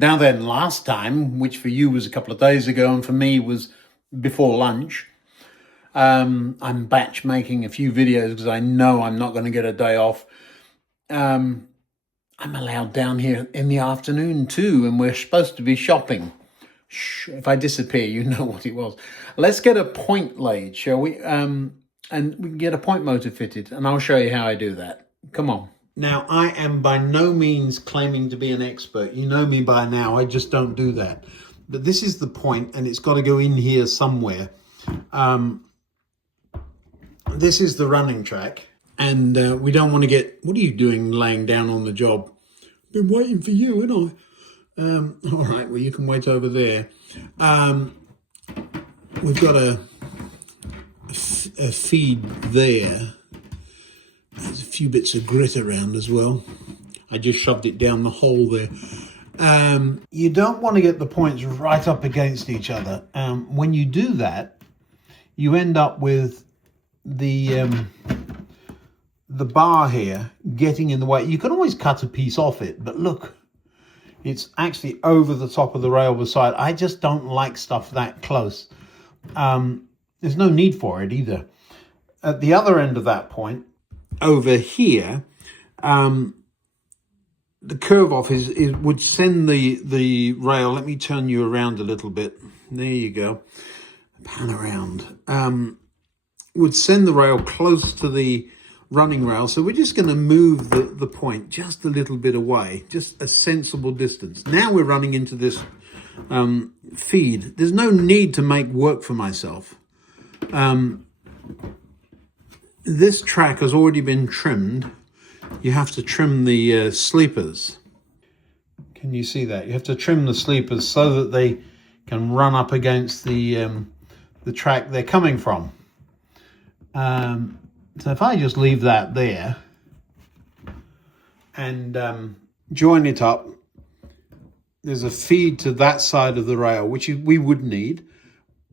Now then, last time, which for you was a couple of days ago and for me was before lunch, I'm batch making a few videos because I know I'm not going to get a day off. I'm allowed down here in the afternoon too, and we're supposed to be shopping. Shh, if I disappear, you know what it was. Let's get a point laid, shall we? And we can get a point motor fitted, and I'll show you how I do that. Come on. Now, I am by no means claiming to be an expert. You know me by now, I just don't do that. But this is the point, and it's got to go in here somewhere. This is the running track, and we don't want to get... What are you doing laying down on the job? Been waiting for you, haven't I? All right, well, you can wait over there. We've got a feed there. There's a few bits of grit around as well. I just shoved it down the hole there. You don't want to get the points right up against each other. When you do that, you end up with the bar here getting in the way. You can always cut a piece off it, but look, it's actually over the top of the rail beside. I just don't like stuff that close. There's no need for it either. At the other end of that point, over here, the curve off would send the rail. Let me turn you around a little bit. There you go. Pan around. Would send the rail close to the running rail. So we're just going to move the point just a little bit away, just a sensible distance. Now we're running into this feed. There's no need to make work for myself. This track has already been trimmed. You have to trim the sleepers. Can you see that? You have to trim the sleepers so that they can run up against the track they're coming from. So if I just leave that there and join it up, there's a feed to that side of the rail, which we would need.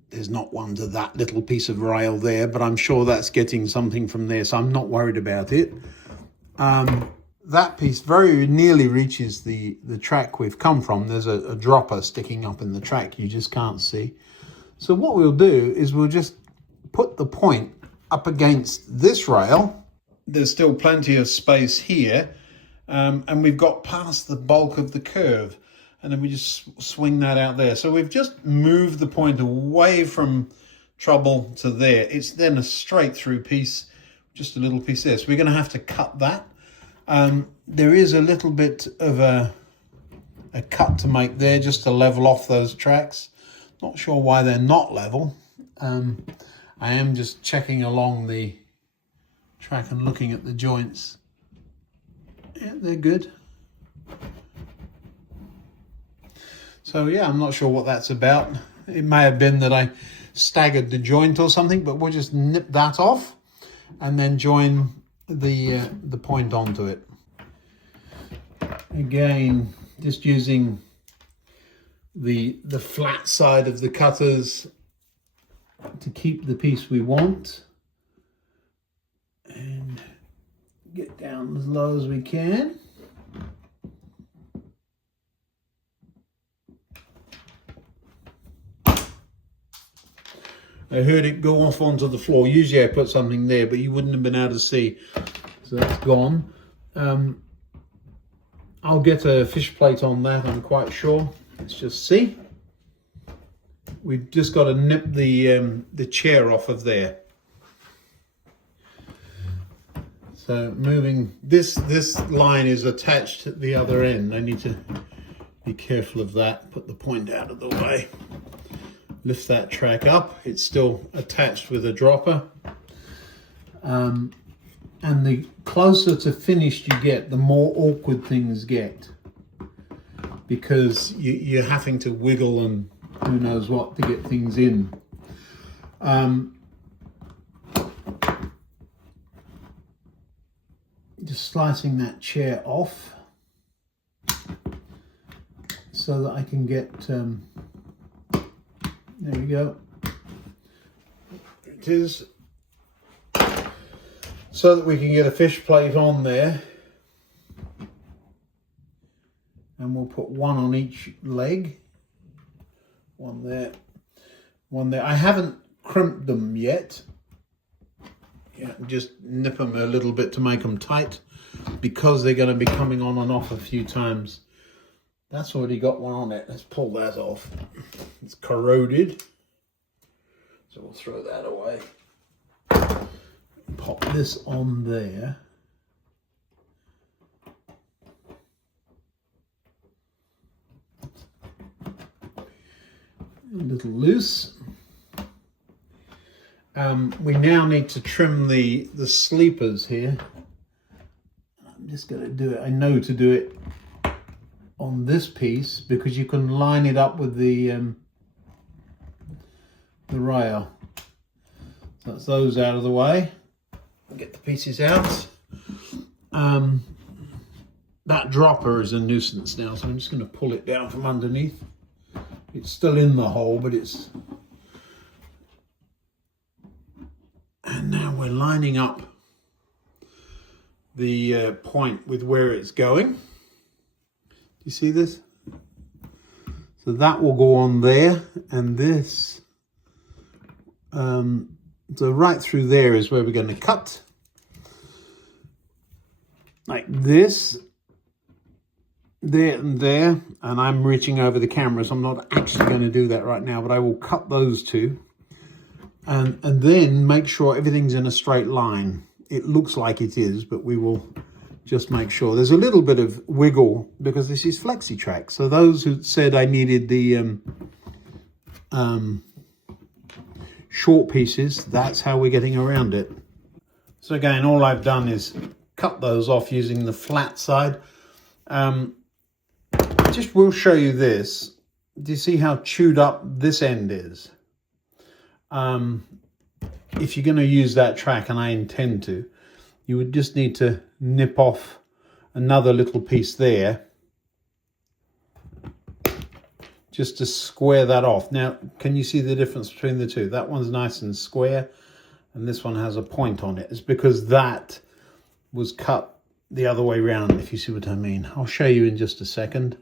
There's not one to that little piece of rail there, but I'm sure that's getting something from there, so I'm not worried about it. That piece very nearly reaches the track we've come from. There's a dropper sticking up in the track you just can't see. So what we'll do is we'll just put the point up against this rail. There's still plenty of space here, and we've got past the bulk of the curve. And then we just swing that out there. So we've just moved the point away from trouble to there. It's then a straight through piece, just a little piece there. So we're going to have to cut that. There is a little bit of a cut to make there just to level off those tracks. Not sure why they're not level. I am just checking along the track and looking at the joints. Yeah, they're good. So yeah, I'm not sure what that's about. It may have been that I staggered the joint or something, but we'll just nip that off and then join the point onto it. Again, just using the flat side of the cutters to keep the piece we want and get down as low as we can. I heard it go off onto the floor. Usually I put something there, but you wouldn't have been able to see. So that's gone. I'll get a fish plate on that, I'm quite sure. Let's just see. We've just got to nip the chair off of there. So moving, this line is attached at the other end. I need to be careful of that. Put the point out of the way. Lift that track up. It's still attached with a dropper. And the closer to finished you get, the more awkward things get. Because you're having to wiggle and who knows what to get things in. Just slicing that chair off so that I can get... there we go. There it is. So that we can get a fish plate on there. And we'll we'll put one on each leg. One there, one there. I haven't crimped them yet. Yeah, just nip them a little bit to make them tight because they're going to be coming on and off a few times. That's already got one on it. Let's pull that off. It's corroded. So we'll throw that away. Pop this on there. A little loose. We now need to trim the sleepers here. I'm just going to do it. I know to do it on this piece because you can line it up with the rail. So that's those out of the way. Get the pieces out. That dropper is a nuisance now, so I'm just going to pull it down from underneath. It's still in the hole, but it's... And now we're lining up the point with where it's going. Do you see this? So that will go on there, and this... so right through there is where we're going to cut. Like this. There and there. And I'm reaching over the camera, so I'm not actually going to do that right now, but I will cut those two. And then make sure everything's in a straight line. It looks like it is, but we will just make sure. There's a little bit of wiggle because this is flexi-track. So those who said I needed the short pieces, that's how we're getting around it. So again, all I've done is cut those off using the flat side. I just will show you this. Do you see how chewed up this end is? If you're going to use that track, and I intend to, you would just need to nip off another little piece there just to square that off. Now, can you see the difference between the two? That one's nice and square, and this one has a point on it. It's because that was cut the other way around, if you see what I mean. I'll show you in just a second.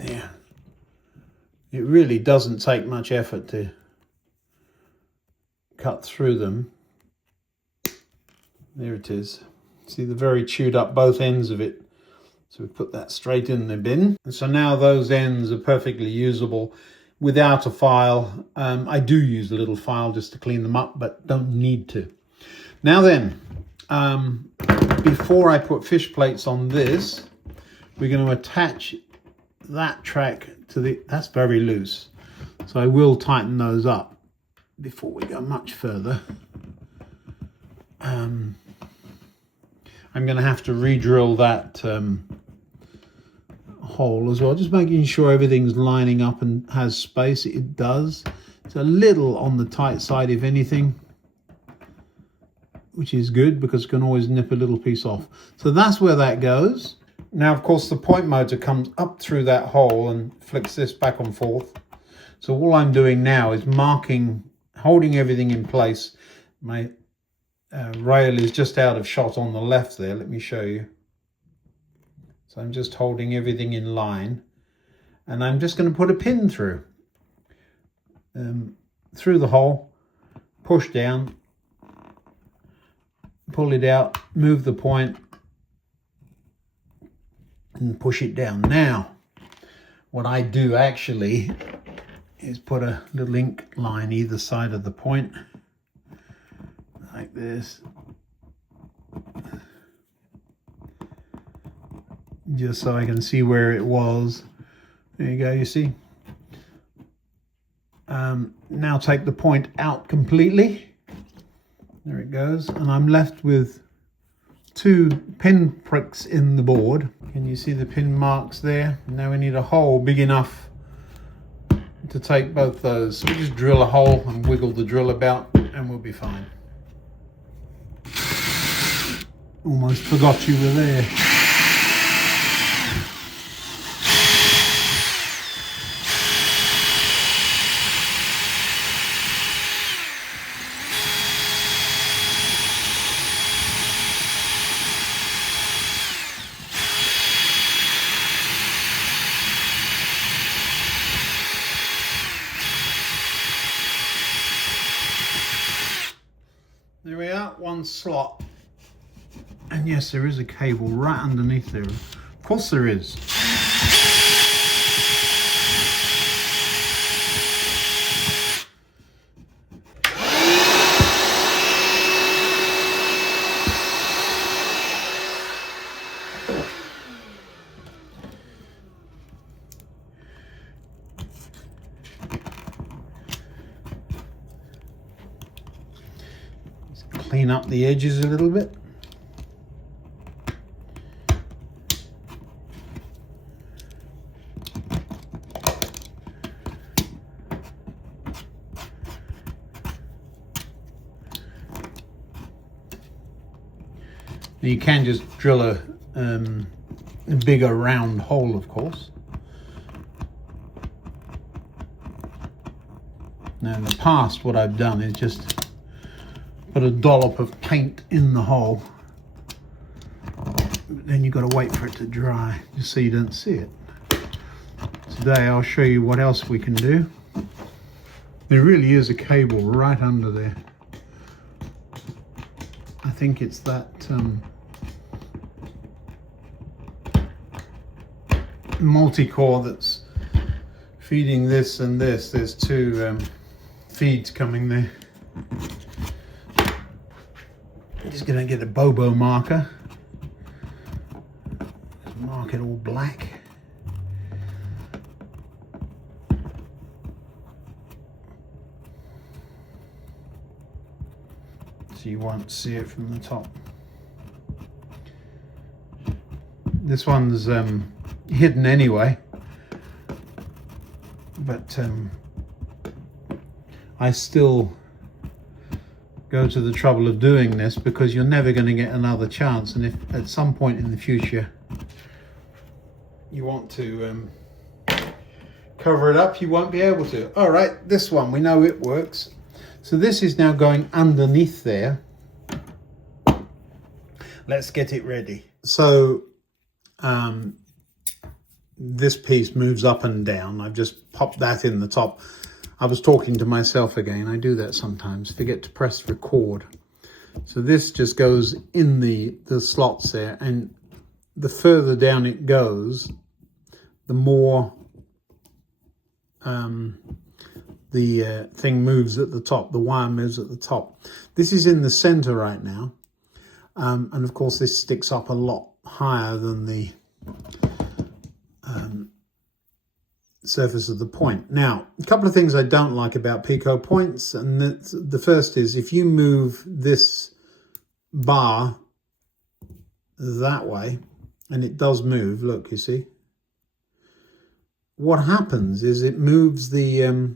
Yeah. It really doesn't take much effort to cut through them. There it is. See the very chewed up both ends of it. So we put that straight in the bin. And so now those ends are perfectly usable without a file. I do use a little file just to clean them up, but don't need to. Now then, before I put fish plates on this, we're going to attach that track to the... That's very loose. So I will tighten those up before we go much further. I'm going to have to re-drill that hole as well, just making sure everything's lining up and has space. It does. It's a little on the tight side, if anything, which is good because you can always nip a little piece off. So that's where that goes. Now, of course, the point motor comes up through that hole and flicks this back and forth. So all I'm doing now is marking, holding everything in place. My rail is just out of shot on the left there. Let me show you. So I'm just holding everything in line, and I'm just going to put a pin through the hole, push down, pull it out, move the point, and push it down. Now, what I do actually is put a little ink line either side of the point, like this, just so I can see where it was. There you go, you see. Now take the point out completely. There it goes, and I'm left with 2 pin pricks in the board. Can you see the pin marks there? Now we need a hole big enough to take both those. So we just drill a hole and wiggle the drill about and we'll be fine. Almost forgot you were there. one slot. And yes, there is a cable right underneath there. Of course there is. Clean up the edges a little bit. You can just drill a bigger round hole, of course. Now in the past what I've done is just put a dollop of paint in the hole, but then you've got to wait for it to dry just so you don't see it. Today I'll show you what else we can do. There really is a cable right under there. I think it's that multi-core that's feeding this and this. There's two feeds coming there. I'm just going to get a Bobo marker, mark it all black. So you won't see it from the top. This one's hidden anyway, but I still go to the trouble of doing this because you're never going to get another chance, and if at some point in the future you want to cover it up, you won't be able to. All right, this one, we know it works. So this is now going underneath there. Let's get it ready. So this piece moves up and down. I've just popped that in the top. I was talking to myself again. I do that sometimes, forget to press record. So this just goes in the slots there, and the further down it goes, the more the thing moves at the top, the wire moves at the top. This is in the center right now, and of course this sticks up a lot higher than the surface of the point. Now, a couple of things I don't like about Pico points, and the first is if you move this bar that way, and it does move, look, you see, what happens is it moves the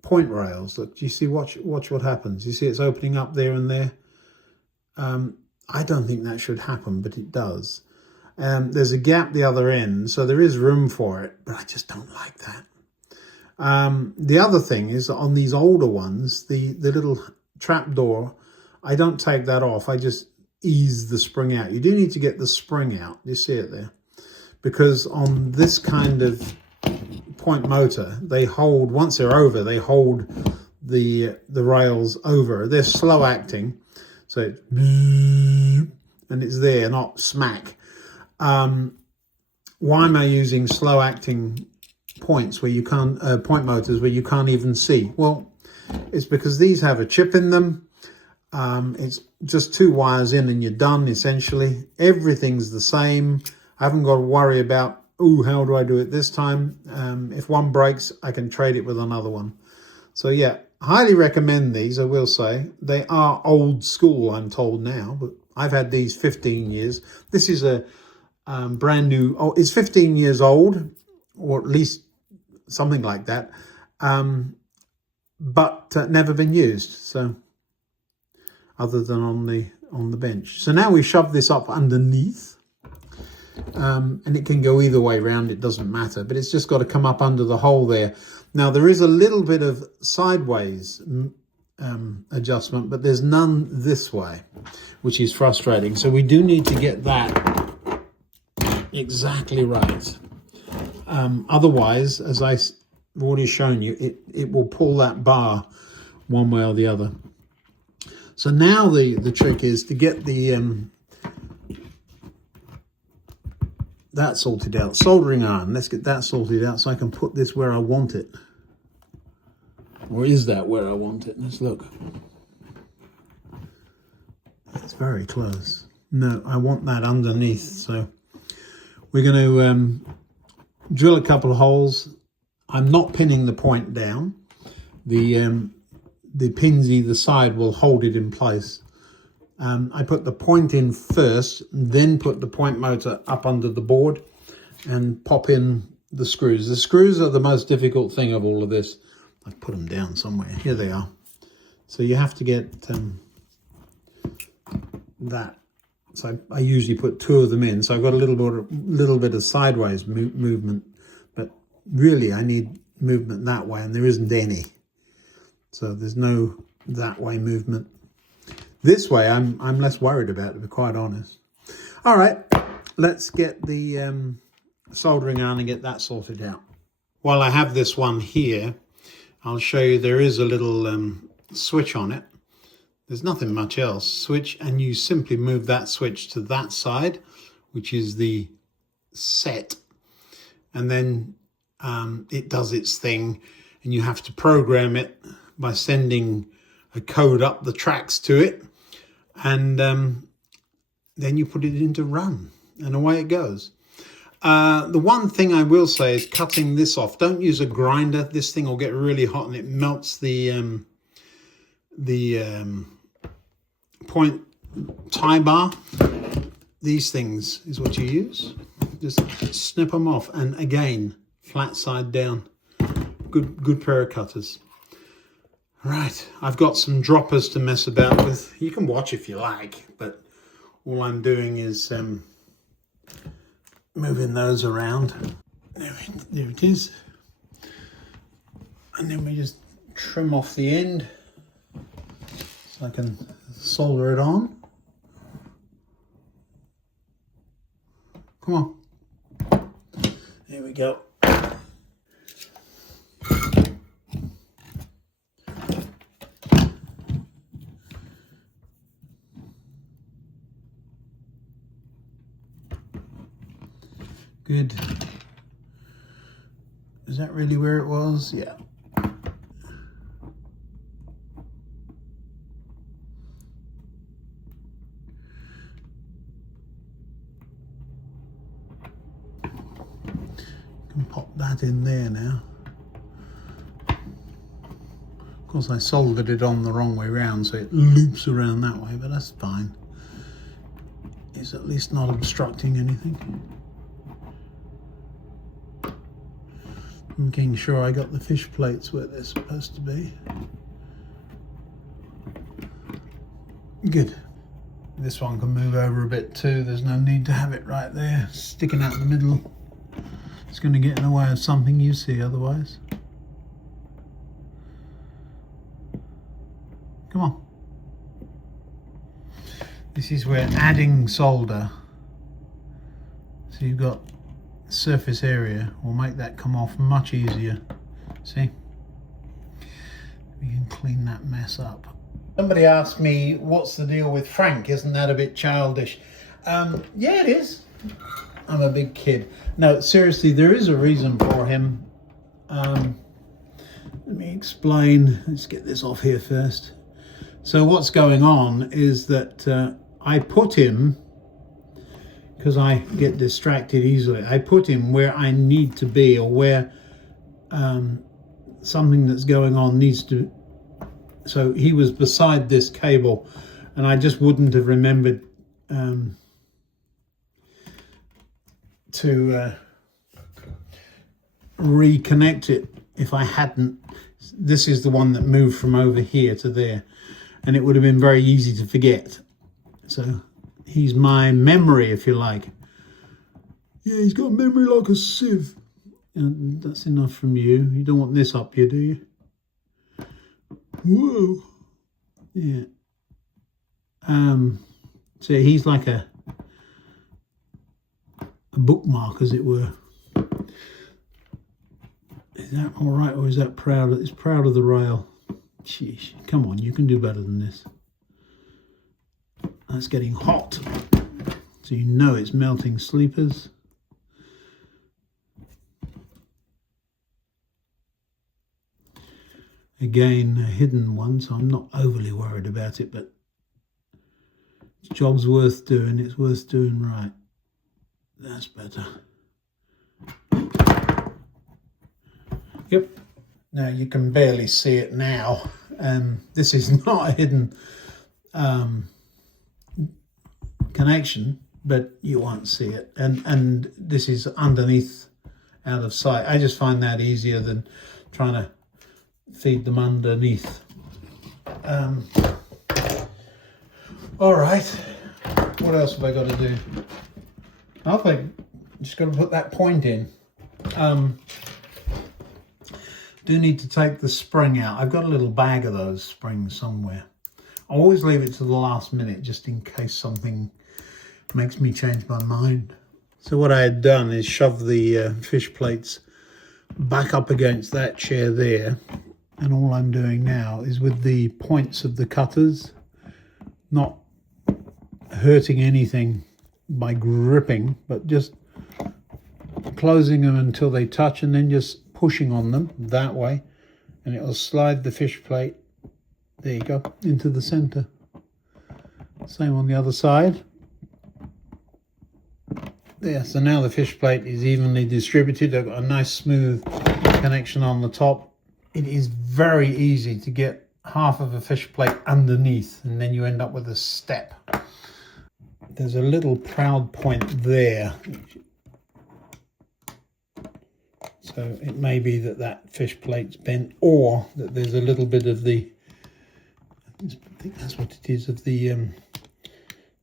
point rails. Look, do you see? Watch what happens. You see it's opening up there and there. I don't think that should happen, but it does. There's a gap the other end, so there is room for it, but I just don't like that. The other thing is on these older ones, the little trap door, I don't take that off. I just ease the spring out. You do need to get the spring out. You see it there? Because on this kind of point motor, they hold, once they're over, they hold the rails over. They're slow acting, so it's, and it's there, not smack. Why am I using slow acting points where you can't, point motors where you can't even see? Well, it's because these have a chip in them. It's just 2 wires in and you're done, essentially. Everything's the same. I haven't got to worry about, ooh, how do I do it this time? If one breaks, I can trade it with another one. So yeah, highly recommend these, I will say. They are old school, I'm told now, but I've had these 15 years. This is a brand new, oh, it's 15 years old, or at least something like that, but never been used, so other than on the bench. So now we shove this up underneath, and it can go either way round, it doesn't matter, but it's just got to come up under the hole there. Now there is a little bit of sideways adjustment, but there's none this way, which is frustrating. So we do need to get that exactly right. Otherwise, as I've already shown you, it will pull that bar one way or the other. So now the trick is to get the that sorted out. Soldering iron. Let's get that sorted out so I can put this where I want it. Or is that where I want it? Let's look. It's very close. No, I want that underneath. So we're going to drill a couple of holes. I'm not pinning the point down. The pins either side will hold it in place. I put the point in first, then put the point motor up under the board and pop in the screws. The screws are the most difficult thing of all of this. I've put them down somewhere. Here they are. So you have to get that. So I usually put 2 of them in. So I've got a little bit of sideways movement, but really I need movement that way, and there isn't any. So there's no that way movement. This way, I'm less worried about it, to be quite honest. All right, let's get the soldering iron and get that sorted out. While I have this one here, I'll show you there is a little switch on it. There's nothing much else. Switch, and you simply move that switch to that side, which is the set. And then it does its thing, and you have to program it by sending a code up the tracks to it. And then you put it into run, and away it goes. The one thing I will say is cutting this off. Don't use a grinder. This thing will get really hot and it melts the point tie bar. These things is what you use. Just snip them off, and again, flat side down. Good pair of cutters. Right, I've got some droppers to mess about with. You can watch if you like, but all I'm doing is moving those around. There it is. And then we just trim off the end so I can solder it on. Come on. There we go. Good. Is that really where it was? Yeah. Can pop that in there now. Of course, I soldered it on the wrong way round, so it loops around that way, but that's fine. It's at least not obstructing anything. Making sure I got the fish plates where they're supposed to be. Good. This one can move over a bit too. There's no need to have it right there, sticking out in the middle. It's going to get in the way of something you see otherwise. Come on. This is where adding solder, so you've got surface area, will make that come off much easier. See? We can clean that mess up. Somebody asked me, what's the deal with Frank? Isn't that a bit childish? Yeah, it is. I'm a big kid. No, seriously, there is a reason for him. Let me explain. Let's get this off here first. So what's going on is that I put him, because I get distracted easily, I put him where I need to be, or where something that's going on needs to. So he was beside this cable, and I just wouldn't have remembered to reconnect it if I hadn't. This is the one that moved from over here to there, and it would have been very easy to forget. So he's my memory, if you like. Yeah, he's got memory like a sieve. And that's enough from you. You don't want this up here, do you? Whoa. Yeah. So he's like a bookmark, as it were. Is that all right, or is that proud? It's proud of the rail. Sheesh. Come on, you can do better than this. That's getting hot, so you know it's melting sleepers. Again, a hidden one, so I'm not overly worried about it, but this job's worth doing. It's worth doing right. That's better. Yep. Now you can barely see it now. This is not a hidden connection, but you won't see it. And this is underneath, out of sight. I just find that easier than trying to feed them underneath. All right. What else have I got to do? I think just got to put that point in. Do need to take the spring out. I've got a little bag of those springs somewhere. I always leave it to the last minute just in case something makes me change my mind. So what I had done is shove the fish plates back up against that chair there, and all I'm doing now is with the points of the cutters, not hurting anything by gripping, but just closing them until they touch and then just pushing on them that way, and it will slide the fish plate, there you go, into the center. Same on the other side. There, so now the fish plate is evenly distributed. I've got a nice smooth connection on the top. It is very easy to get half of a fish plate underneath, and then you end up with a step. There's a little proud point there. So it may be that that fish plate's bent, or that there's a little bit of the, I think that's what it is, of the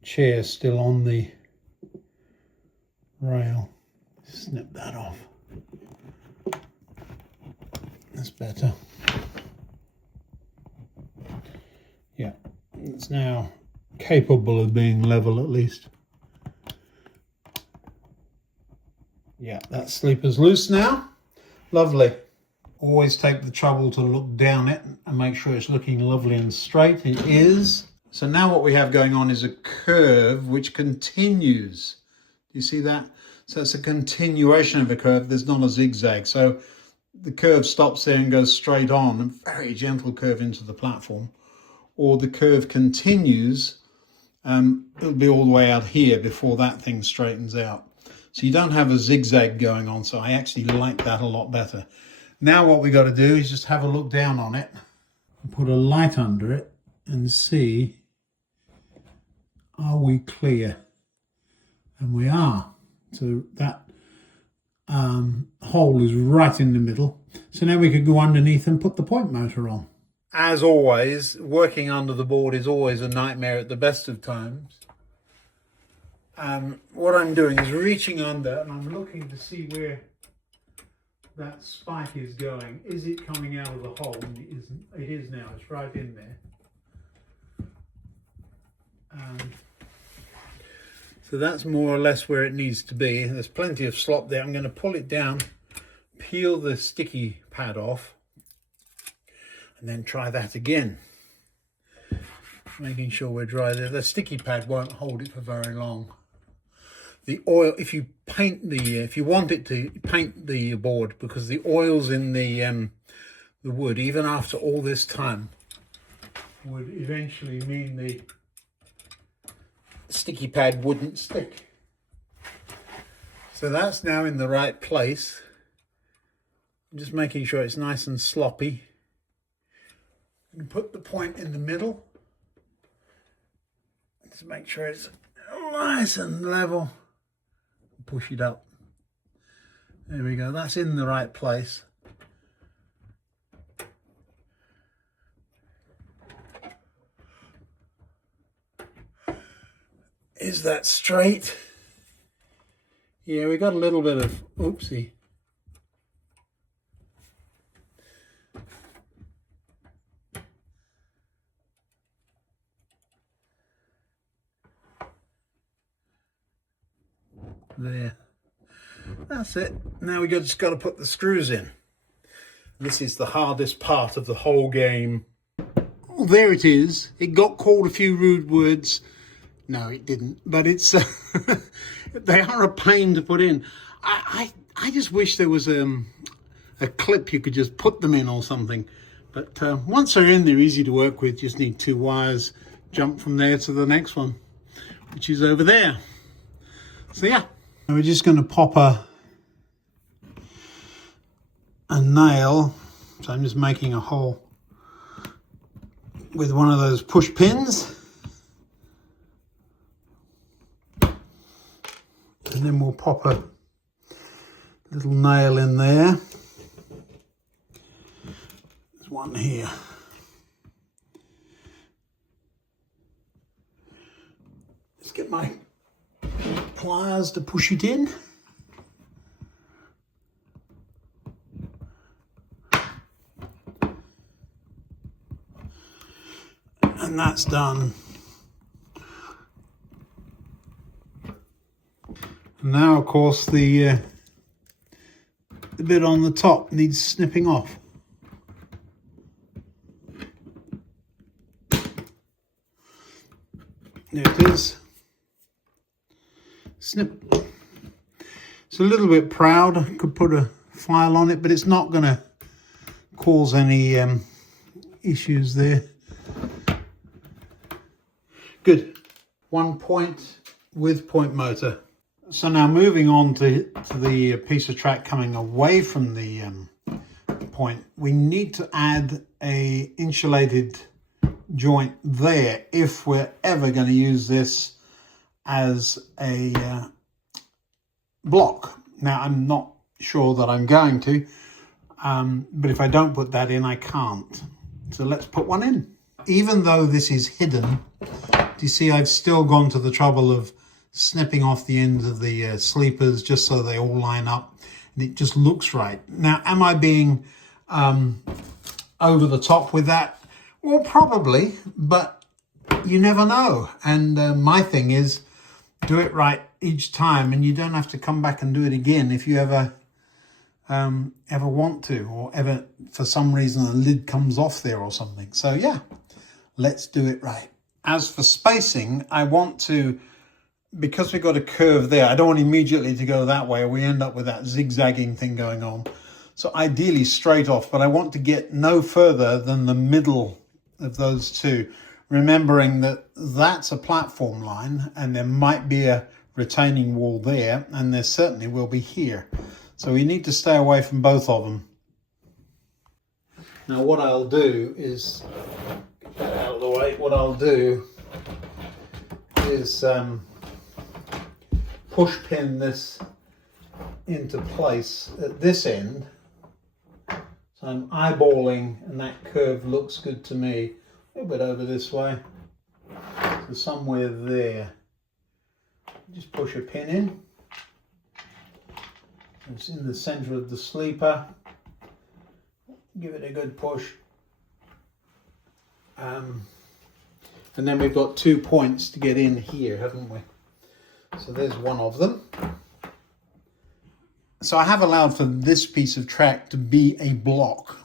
chair still on the rail. Snip that off. That's better. Yeah, it's now capable of being level at least. Yeah, that sleeper's loose now. Lovely. Always take the trouble to look down it and make sure it's looking lovely and straight. It is. So now what we have going on is a curve which continues. Do you see that? So it's a continuation of a curve. There's not a zigzag. So the curve stops there and goes straight on, a very gentle curve into the platform. Or the curve continues. It'll be all the way out here before that thing straightens out. So you don't have a zigzag going on, so I actually like that a lot better. Now what we got to do is just have a look down on it, and put a light under it and see, are we clear? And we are. So that hole is right in the middle. So now we could go underneath and put the point motor on. As always, working under the board is always a nightmare at the best of times. What I'm doing is reaching under and I'm looking to see where that spike is going. Is it coming out of the hole? And it isn't. It is now. It's right in there. So that's more or less where it needs to be. There's plenty of slop there. I'm going to pull it down, peel the sticky pad off, and then try that again. Making sure we're dry there. The sticky pad won't hold it for very long. The oil, if you paint the, if you want it to paint the board, because the oils in the wood, even after all this time, would eventually mean the sticky pad wouldn't stick. So that's now in the right place. I'm just making sure it's nice and sloppy. And put the point in the middle. Just make sure it's nice and level. Push it up. There we go. That's in the right place. Is that straight? Yeah, we got a little bit of oopsie. There. That's it. Now we just got to put the screws in. This is the hardest part of the whole game. Well, there it is. It got called a few rude words. No, it didn't, but it's they are a pain to put in. I just wish there was a clip you could just put them in or something. But once they're in, they're easy to work with. Just need 2 wires, jump from there to the next one, which is over there. So yeah, we're just going to pop a nail. So I'm just making a hole with one of those push pins. And then we'll pop a little nail in there. There's one here. Let's get my pliers to push it in. And that's done. Now, of course, the bit on the top needs snipping off. There it is. Snip. It's a little bit proud. I could put a file on it, but it's not going to cause any issues there. Good. 1 point with point motor. So now moving on to the piece of track coming away from the point, we need to add a insulated joint there if we're ever going to use this as a block. Now, I'm not sure that I'm going to, but if I don't put that in, I can't. So let's put one in. Even though this is hidden, do you see I've still gone to the trouble of snipping off the ends of the sleepers just so they all line up and it just looks right. Now, am I being over the top with that? Well, probably, but you never know. And my thing is, do it right each time, and you don't have to come back and do it again if you ever want to, or ever for some reason the lid comes off there or something. So yeah, let's do it right. As for spacing, I want to, because we've got a curve there, I don't want immediately to go that way or we end up with that zigzagging thing going on. So ideally straight off, but I want to get no further than the middle of those two, remembering that that's a platform line and there might be a retaining wall there, and there certainly will be here. So we need to stay away from both of them. Now what I'll do is, get that out of the way, what I'll do is push pin this into place at this end. So I'm eyeballing and that curve looks good to me. A little bit over this way. So somewhere there. Just push a pin in. It's in the center of the sleeper. Give it a good push. And then we've got 2 points to get in here, haven't we? So there's one of them. So I have allowed for this piece of track to be a block.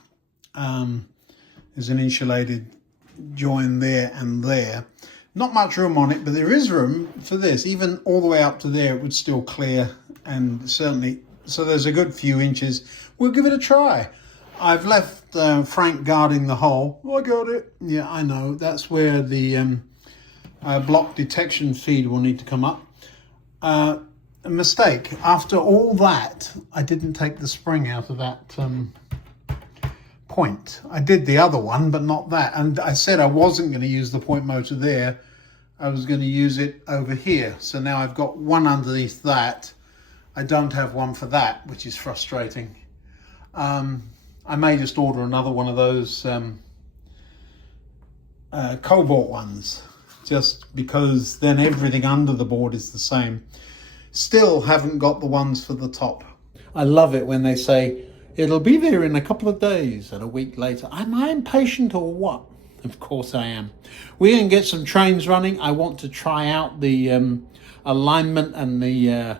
There's an insulated join there and there. Not much room on it, but there is room for this. Even all the way up to there, it would still clear, and certainly, so there's a good few inches. We'll give it a try. I've left Frank guarding the hole. I got it. Yeah, I know. That's where the block detection feed will need to come up. A mistake. After all that, I didn't take the spring out of that point. I did the other one, but not that. And I said I wasn't going to use the point motor there. I was going to use it over here. So now I've got one underneath that. I don't have one for that, which is frustrating. I may just order another one of those cobalt ones, just because then everything under the board is the same. Still haven't got the ones for the top. I love it when they say, it'll be there in a couple of days, and a week later. Am I impatient or what? Of course I am. We're going to get some trains running. I want to try out the alignment and the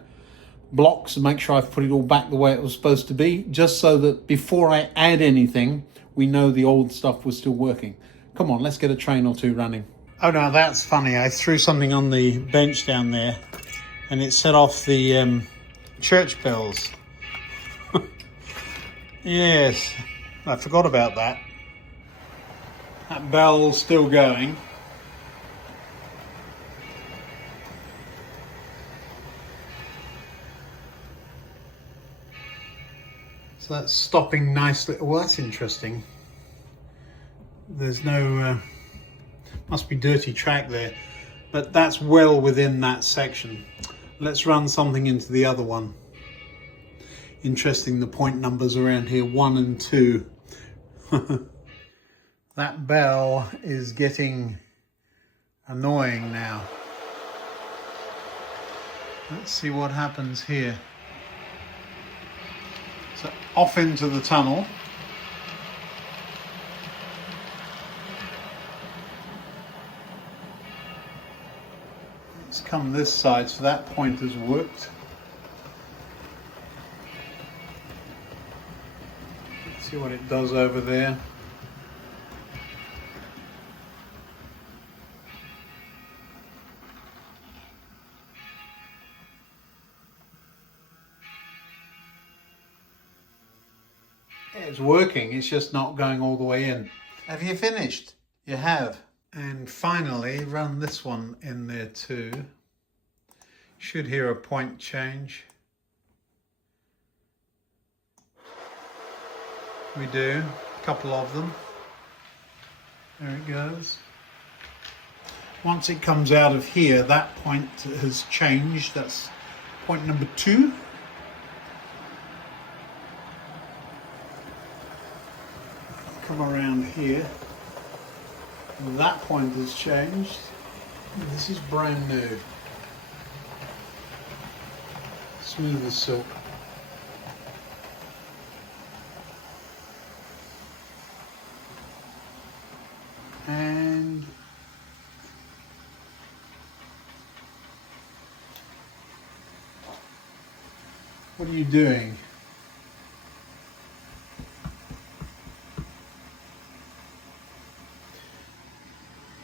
blocks and make sure I've put it all back the way it was supposed to be, just so that before I add anything, we know the old stuff was still working. Come on, let's get a train or two running. Oh no, that's funny. I threw something on the bench down there and it set off the church bells. Yes, I forgot about that. That bell's still going. So that's stopping nicely. Well, that's interesting. There's no, must be dirty track there, but that's well within that section. Let's run something into the other one. Interesting, the point numbers around here, 1 and 2. That bell is getting annoying now. Let's see what happens here. So off into the tunnel. Let's come this side, so that point has worked. Let's see what it does over there. It's working, it's just not going all the way in. Have you finished? You have. And finally, run this one in there too. Should hear a point change. We do, a couple of them. There it goes. Once it comes out of here, that point has changed. That's point number 2. Come around here. That point has changed. This is brand new. Smooth as silk. And what are you doing?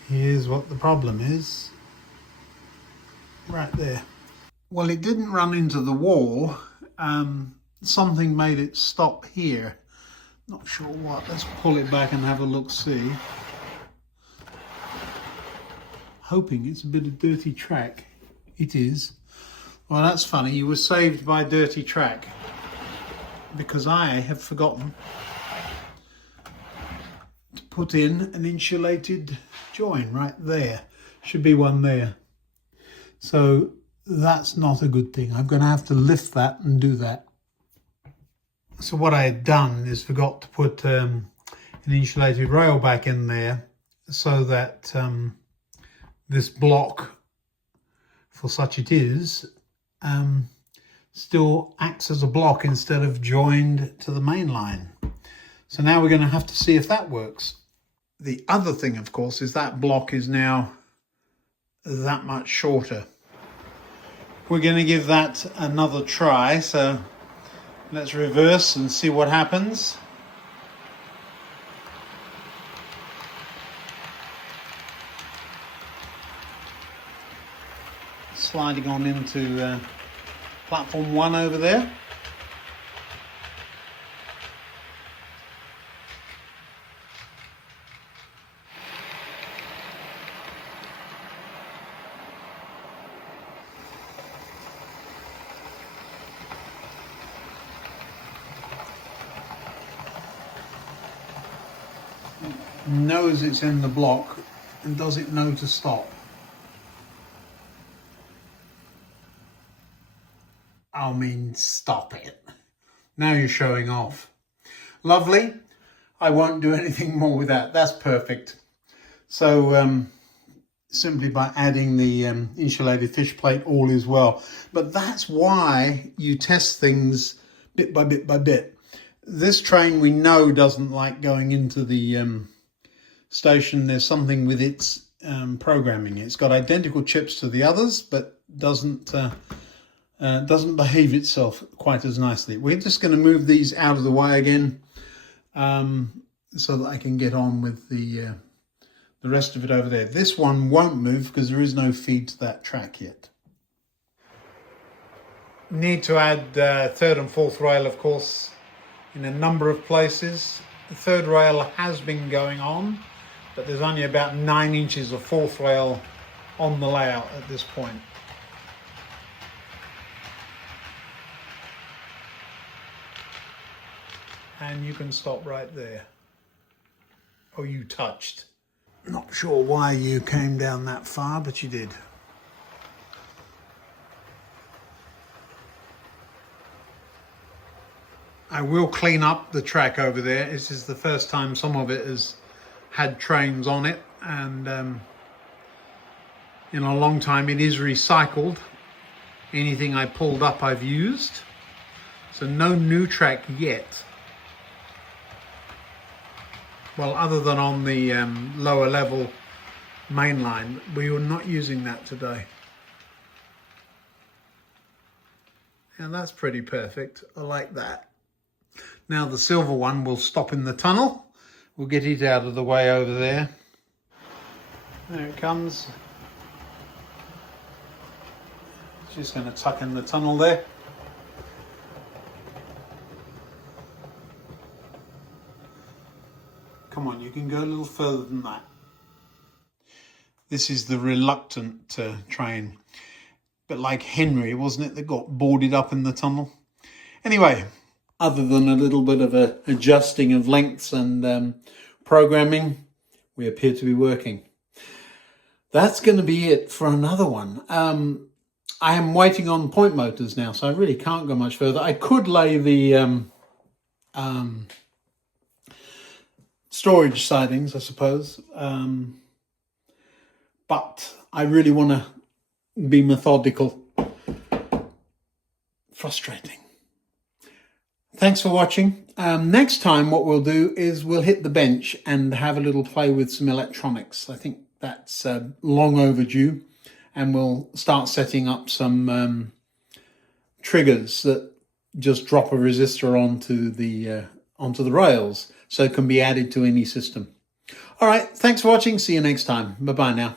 Here's what the problem is. Right there. Well, it didn't run into the wall. Something made it stop here. Not sure what. Let's pull it back and have a look-see. Hoping it's a bit of dirty track. It is. Well, that's funny. You were saved by dirty track because I have forgotten to put in an insulated join right there. Should be one there. So that's not a good thing. I'm going to have to lift that and do that. So what I had done is forgot to put an insulated rail back in there so that this block, for such it is, still acts as a block instead of joined to the main line. So now we're going to have to see if that works. The other thing, of course, is that block is now that much shorter. We're going to give that another try, so let's reverse and see what happens. Sliding on into platform 1 over there. Knows it's in the block, and does it know to stop? I mean, stop it. Now you're showing off. Lovely. I won't do anything more with that. That's perfect. So simply by adding the insulated fish plate, all is well. But that's why you test things bit by bit by bit. This train we know doesn't like going into the station. There's something with its programming. It's got identical chips to the others, but doesn't behave itself quite as nicely. We're just going to move these out of the way again so that I can get on with the the rest of it over there. This one won't move because there is no feed to that track yet. Need to add third and fourth rail, of course, in a number of places. The third rail has been going on, but there's only about 9 inches of fourth rail on the layout at this point. And you can stop right there. Oh, you touched. Not sure why you came down that far, but you did. I will clean up the track over there. This is the first time some of it has had trains on it, and in a long time it is recycled. Anything I pulled up I've used. So no new track yet. Well, other than on the lower level main line, we were not using that today. And that's pretty perfect. I like that. Now the silver one will stop in the tunnel. We'll get it out of the way over there. There it comes. Just going to tuck in the tunnel there. Come on, you can go a little further than that. This is the reluctant train. But like Henry, wasn't it, that got boarded up in the tunnel? Anyway, other than a little bit of a adjusting of lengths and programming, we appear to be working. That's going to be it for another one. I am waiting on point motors now, so I really can't go much further. I could lay the storage sidings, I suppose, but I really want to be methodical. Frustrating. Thanks for watching. Next time what we'll do is we'll hit the bench and have a little play with some electronics. I think that's long overdue, and we'll start setting up some triggers that just drop a resistor onto the rails, so it can be added to any system. All right, thanks for watching. See you next time. Bye-bye now.